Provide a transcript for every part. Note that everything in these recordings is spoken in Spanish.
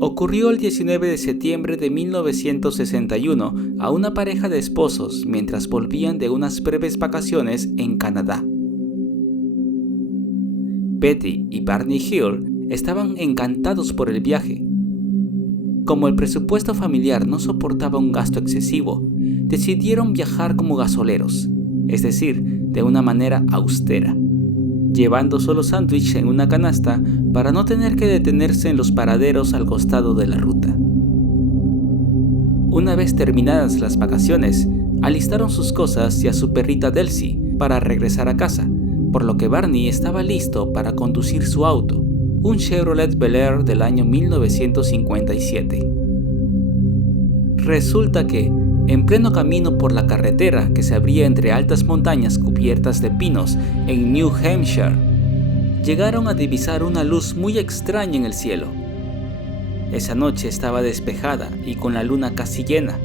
Ocurrió el 19 de septiembre de 1961 a una pareja de esposos mientras volvían de unas breves vacaciones en Canadá. Betty y Barney Hill estaban encantados por el viaje. Como el presupuesto familiar no soportaba un gasto excesivo, decidieron viajar como gasoleros, es decir, de una manera austera, llevando solo sándwich en una canasta para no tener que detenerse en los paraderos al costado de la ruta. Una vez terminadas las vacaciones, alistaron sus cosas y a su perrita Delcy para regresar a casa, por lo que Barney estaba listo para conducir su auto, un Chevrolet Bel Air del año 1957. Resulta que, en pleno camino por la carretera que se abría entre altas montañas cubiertas de pinos en New Hampshire, llegaron a divisar una luz muy extraña en el cielo. Esa noche estaba despejada y con la luna casi llena,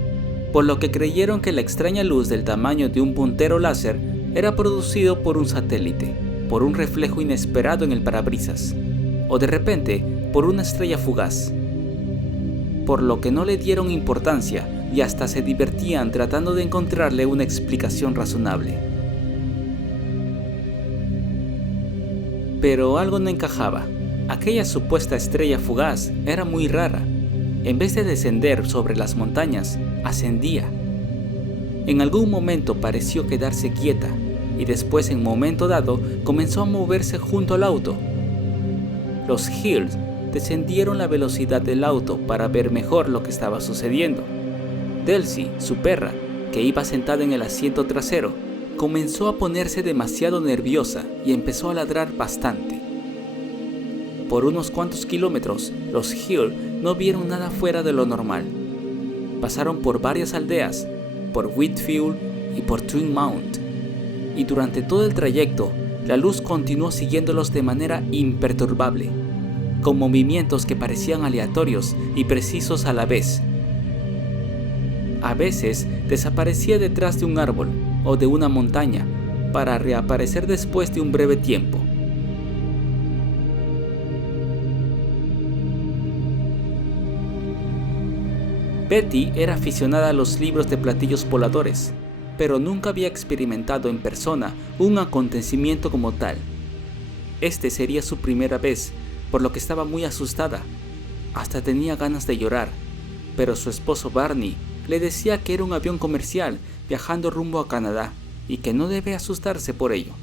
por lo que creyeron que la extraña luz del tamaño de un puntero láser era producido por un satélite, por un reflejo inesperado en el parabrisas, o de repente por una estrella fugaz, por lo que no le dieron importancia y hasta se divertían tratando de encontrarle una explicación razonable. Pero algo no encajaba. Aquella supuesta estrella fugaz era muy rara. En vez de descender sobre las montañas, ascendía. En algún momento pareció quedarse quieta y después, en un momento dado, comenzó a moverse junto al auto. Los Hills descendieron la velocidad del auto para ver mejor lo que estaba sucediendo. Delcy, su perra, que iba sentada en el asiento trasero, comenzó a ponerse demasiado nerviosa y empezó a ladrar bastante. Por unos cuantos kilómetros, los Hill no vieron nada fuera de lo normal. Pasaron por varias aldeas, por Whitfield y por Twin Mount, y durante todo el trayecto, la luz continuó siguiéndolos de manera imperturbable, con movimientos que parecían aleatorios y precisos a la vez. A veces desaparecía detrás de un árbol o de una montaña para reaparecer después de un breve tiempo. Betty era aficionada a los libros de platillos voladores, pero nunca había experimentado en persona un acontecimiento como tal. Este sería su primera vez, por lo que estaba muy asustada. Hasta tenía ganas de llorar, pero su esposo Barney le decía que era un avión comercial viajando rumbo a Canadá y que no debe asustarse por ello.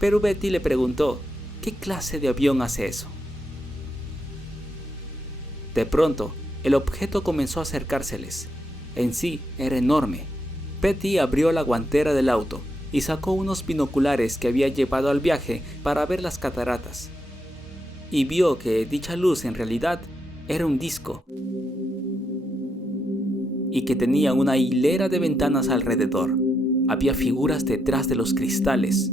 Pero Betty le preguntó, ¿qué clase de avión hace eso? De pronto, el objeto comenzó a acercárseles. En sí, era enorme. Betty abrió la guantera del auto y sacó unos binoculares que había llevado al viaje para ver las cataratas. Y vio que dicha luz en realidad era un disco y que tenía una hilera de ventanas alrededor. Había figuras detrás de los cristales.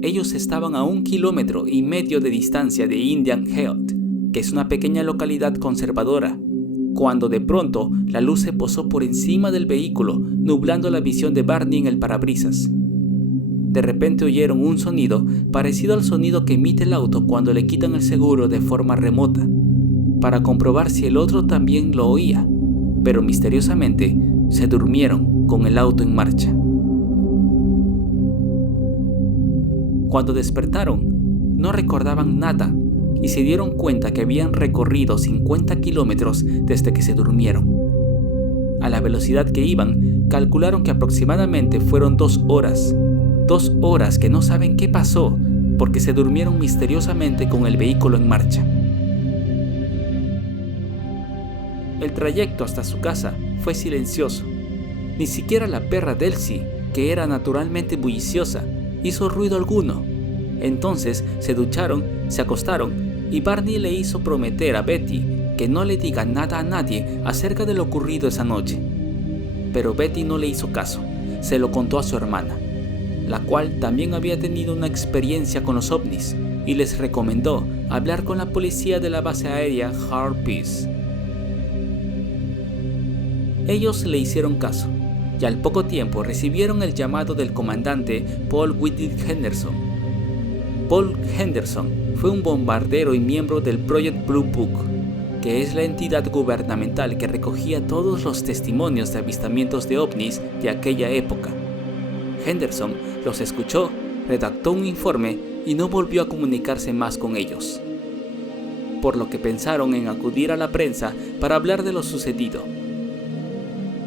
Ellos estaban a 1,5 kilómetros de distancia de Indian Head, que es una pequeña localidad conservadora, cuando de pronto la luz se posó por encima del vehículo, nublando la visión de Barney en el parabrisas. De repente oyeron un sonido parecido al sonido que emite el auto cuando le quitan el seguro de forma remota, para comprobar si el otro también lo oía, pero misteriosamente se durmieron con el auto en marcha. Cuando despertaron, no recordaban nada y se dieron cuenta que habían recorrido 50 kilómetros desde que se durmieron. A la velocidad que iban, calcularon que aproximadamente fueron 2 horas. 2 horas que no saben qué pasó porque se durmieron misteriosamente con el vehículo en marcha. El trayecto hasta su casa fue silencioso. Ni siquiera la perra Delcy, que era naturalmente bulliciosa, hizo ruido alguno. Entonces se ducharon, se acostaron y Barney le hizo prometer a Betty que no le diga nada a nadie acerca de lo ocurrido esa noche. Pero Betty no le hizo caso, se lo contó a su hermana, la cual también había tenido una experiencia con los ovnis y les recomendó hablar con la policía de la base aérea Harpeace. Ellos le hicieron caso y al poco tiempo recibieron el llamado del comandante Paul Whitney Henderson. Paul Henderson fue un bombardero y miembro del Project Blue Book, que es la entidad gubernamental que recogía todos los testimonios de avistamientos de ovnis de aquella época. Henderson los escuchó, redactó un informe y no volvió a comunicarse más con ellos, por lo que pensaron en acudir a la prensa para hablar de lo sucedido.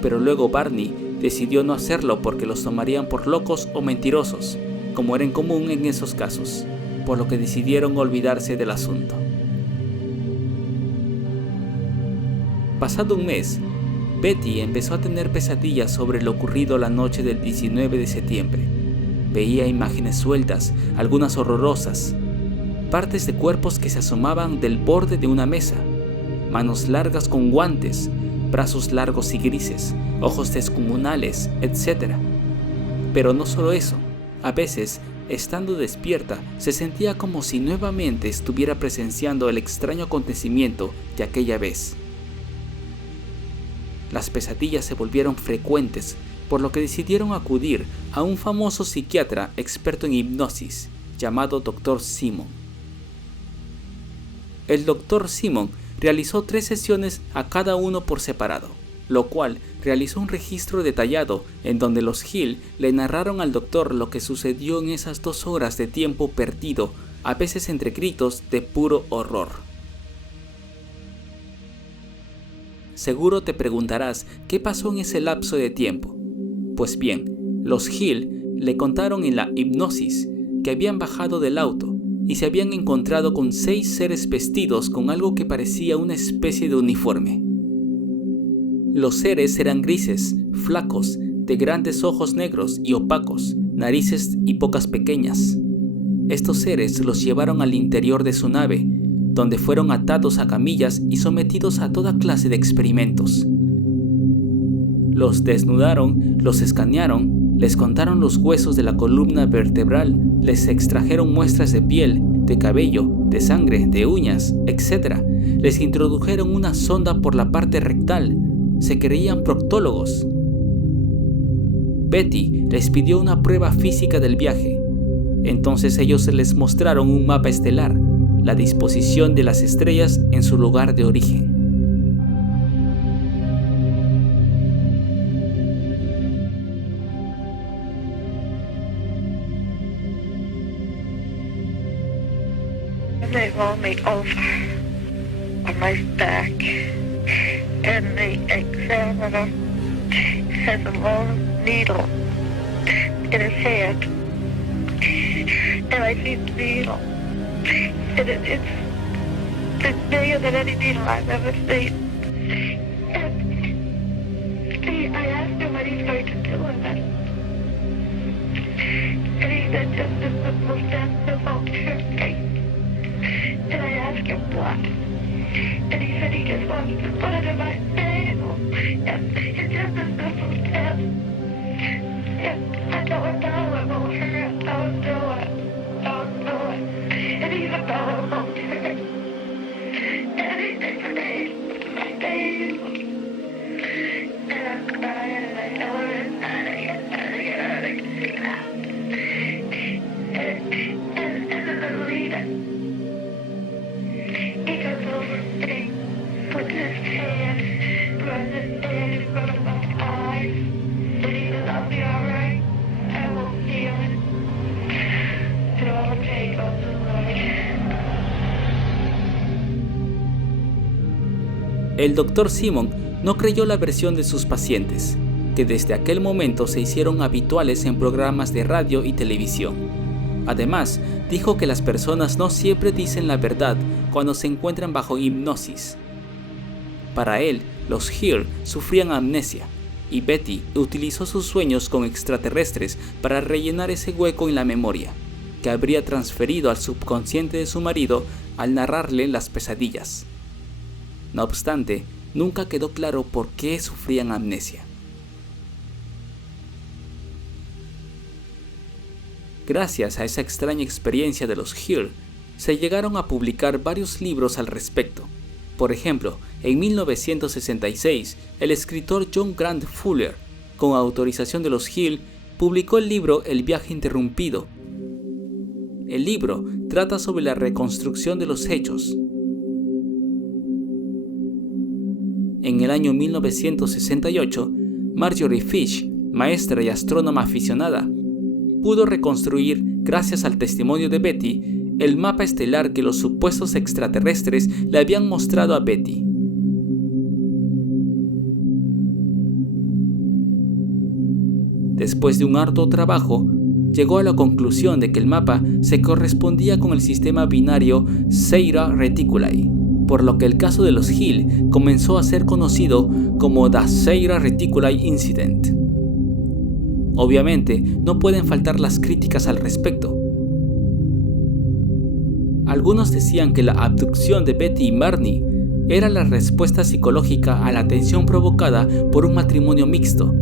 Pero luego Barney decidió no hacerlo porque los tomarían por locos o mentirosos, como era en común en esos casos, por lo que decidieron olvidarse del asunto. Pasado un mes, Betty empezó a tener pesadillas sobre lo ocurrido la noche del 19 de septiembre. Veía imágenes sueltas, algunas horrorosas, partes de cuerpos que se asomaban del borde de una mesa, manos largas con guantes, brazos largos y grises, ojos descomunales, etc. Pero no solo eso, a veces, estando despierta, se sentía como si nuevamente estuviera presenciando el extraño acontecimiento de aquella vez. Las pesadillas se volvieron frecuentes, por lo que decidieron acudir a un famoso psiquiatra experto en hipnosis, llamado Dr. Simon. El Dr. Simon realizó 3 sesiones a cada uno por separado, lo cual realizó un registro detallado en donde los Hill le narraron al doctor lo que sucedió en esas 2 horas de tiempo perdido, a veces entre gritos de puro horror. Seguro te preguntarás qué pasó en ese lapso de tiempo. Pues bien, los Hill le contaron en la hipnosis que habían bajado del auto y se habían encontrado con 6 seres vestidos con algo que parecía una especie de uniforme. Los seres eran grises, flacos, de grandes ojos negros y opacos, narices y bocas pequeñas. Estos seres los llevaron al interior de su nave, donde fueron atados a camillas y sometidos a toda clase de experimentos. Los desnudaron, los escanearon, les contaron los huesos de la columna vertebral, les extrajeron muestras de piel, de cabello, de sangre, de uñas, etc. Les introdujeron una sonda por la parte rectal. Se creían proctólogos. Betty les pidió una prueba física del viaje. Entonces ellos les mostraron un mapa estelar, la disposición de las estrellas en su lugar de origen. They roll me over on my back, and the examiner has a long needle in his hand, and I see the needle, and it's bigger than any needle I've ever seen. And I asked him what he's going to do with it, and he said just a simple sensible turkey. And I asked him what, and he said he just wants to put it in my table. And it's just a simple test. And I don't know it won't hurt. Don't do it. Don't do it. And even though it won't hurt, anything stays in my table. And I'm crying and I tell her it's not again. And then I leave it. He comes over and puts his hand, runs his hand in front of my eyes, and he says, I'll be alright, I won't feel it, and all the pain goes away. El Dr. Simon no creyó la versión de sus pacientes, que desde aquel momento se hicieron habituales en programas de radio y televisión. Además, dijo que las personas no siempre dicen la verdad cuando se encuentran bajo hipnosis. Para él, los Hill sufrían amnesia, y Betty utilizó sus sueños con extraterrestres para rellenar ese hueco en la memoria, que habría transferido al subconsciente de su marido al narrarle las pesadillas. No obstante, nunca quedó claro por qué sufrían amnesia. Gracias a esa extraña experiencia de los Hill, se llegaron a publicar varios libros al respecto. Por ejemplo, en 1966, el escritor John Grant Fuller con autorización de los Hill, publicó el libro El viaje interrumpido. El libro trata sobre la reconstrucción de los hechos. En el año 1968, Marjorie Fish, maestra y astrónoma aficionada, pudo reconstruir, gracias al testimonio de Betty, el mapa estelar que los supuestos extraterrestres le habían mostrado a Betty. Después de un arduo trabajo, llegó a la conclusión de que el mapa se correspondía con el sistema binario Sierra Reticuli, por lo que el caso de los Hill comenzó a ser conocido como The Sierra Reticuli Incident. Obviamente, no pueden faltar las críticas al respecto. Algunos decían que la abducción de Betty y Barney era la respuesta psicológica a la tensión provocada por un matrimonio mixto,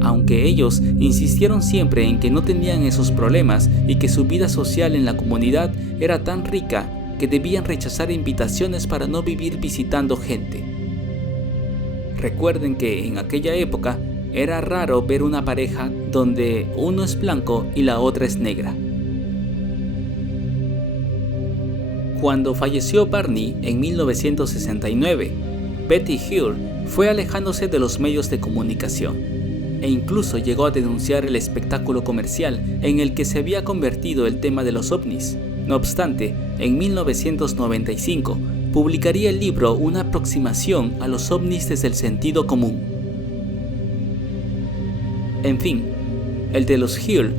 aunque ellos insistieron siempre en que no tenían esos problemas y que su vida social en la comunidad era tan rica que debían rechazar invitaciones para no vivir visitando gente. Recuerden que en aquella época era raro ver una pareja donde uno es blanco y la otra es negra. Cuando falleció Barney en 1969, Betty Hill fue alejándose de los medios de comunicación e incluso llegó a denunciar el espectáculo comercial en el que se había convertido el tema de los ovnis. No obstante, en 1995 publicaría el libro Una aproximación a los ovnis desde el sentido común. En fin, el de los Hill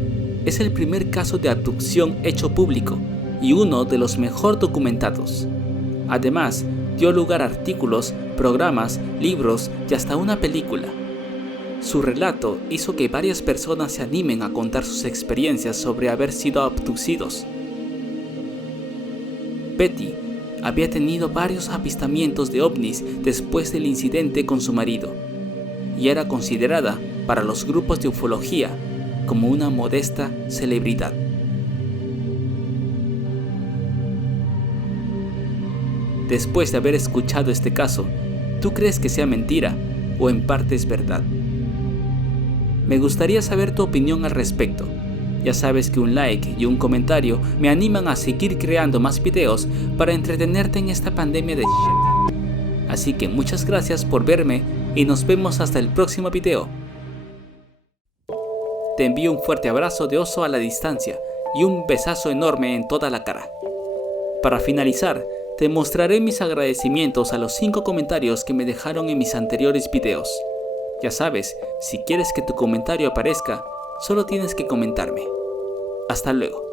es el primer caso de abducción hecho público y uno de los mejor documentados. Además, dio lugar a artículos, programas, libros y hasta una película. Su relato hizo que varias personas se animen a contar sus experiencias sobre haber sido abducidos. Betty había tenido varios avistamientos de ovnis después del incidente con su marido, y era considerada, para los grupos de ufología, como una modesta celebridad. Después de haber escuchado este caso, ¿tú crees que sea mentira o en parte es verdad? Me gustaría saber tu opinión al respecto. Ya sabes que un like y un comentario me animan a seguir creando más videos para entretenerte en esta pandemia de shit. Así que muchas gracias por verme y nos vemos hasta el próximo video. Te envío un fuerte abrazo de oso a la distancia y un besazo enorme en toda la cara. Para finalizar, te mostraré mis agradecimientos a los 5 comentarios que me dejaron en mis anteriores videos. Ya sabes, si quieres que tu comentario aparezca, solo tienes que comentarme. Hasta luego.